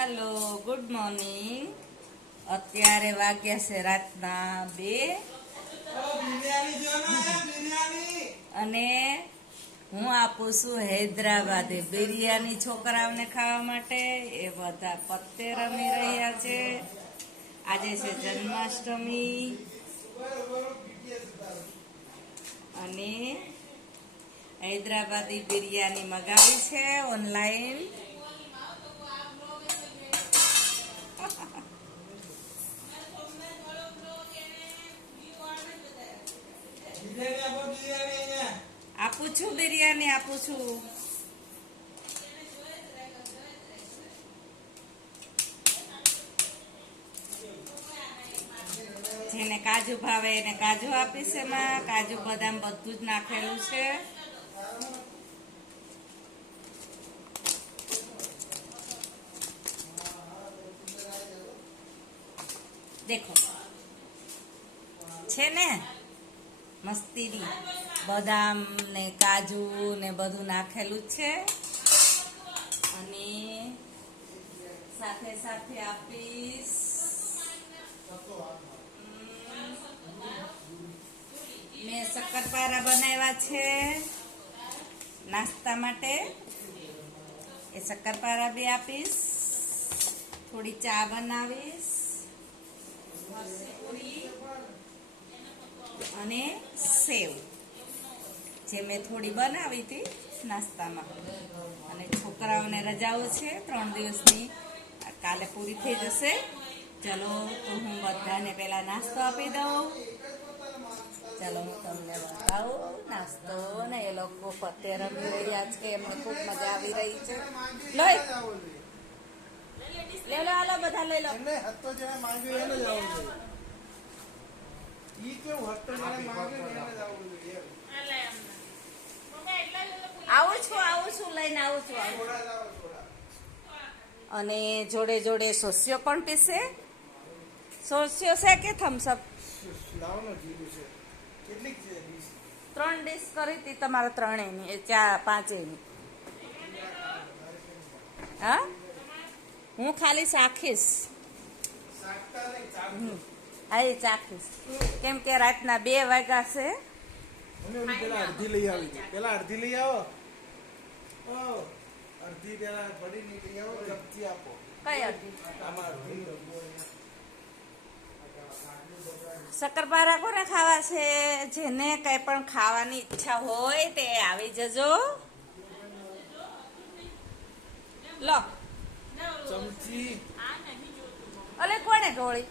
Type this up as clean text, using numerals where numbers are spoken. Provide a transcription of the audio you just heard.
Hello, good morning. અત્યારે વાગ્યા છે રાતના 2 અને હું આપું છું હૈદરાબાદી બિરયાની છોકરાઓને ખાવા માટે. એ બધા પત્તે રમી રહ્યા છે. આજે છે જન્માષ્ટમી અને હૈદરાબાદી બિરયાની મગાવી છે ઓનલાઈન. આપું છું બિરયાની આપું છું. જેને કાજુ ભાવે એને કાજુ આપીશ. એમાં કાજુ બદામ બધું જ નાખેલું છે. દેખો છે ને મસ્તીની બદામ ને કાજુ ને બધું નાખેલું છે. અને સાથે સાથે આપીશ મેં શક્કરપારા બનાવ્યા છે નાસ્તા માટે. એ શક્કરપારા બી આપીશ. થોડી ચા બનાવીશ અને સેવ જે મેં થોડી બનાવી હતી નાસ્તામાં. અને છોકરાઓને રજાઓ છે 3 દિવસની, કાલે પૂરી થઈ જશે. ચલો તો હું બધાને પહેલા નાસ્તો આપી દઉં. ચાલો હું તમને બતાવું નાસ્તો. ને એ લોકો પત્તે રમી રહ્યા છે. એમને ખૂબ મજા આવી રહી છે. લઈ લો હાલો બધા લઈ લો. આવું છું લઈને આવું છું. અને જોડે જોડે સોસ્યો પણ પીશે. સોસ્યો છે કે થમ્સઅપ? 3 ડીશ કરી હતી તમારે 3 5 હા, હું ખાલી ચાખીશ. હા એ ચાખીશ. કેમ કે રાતના 2 વાગ્યા છે. અડધી લઈ આવો. અડધી પેલા પડી નહીં લઈ આવો. ચમચી આપો. કઈ અડધી? આમાં અડધી. શક્કરપારા કોને ખાવા છે? જેને કઈ પણ ખાવાની ઈચ્છા હોય તે આવી જજો. લો ચમચી. અલે કોને ઢોળી?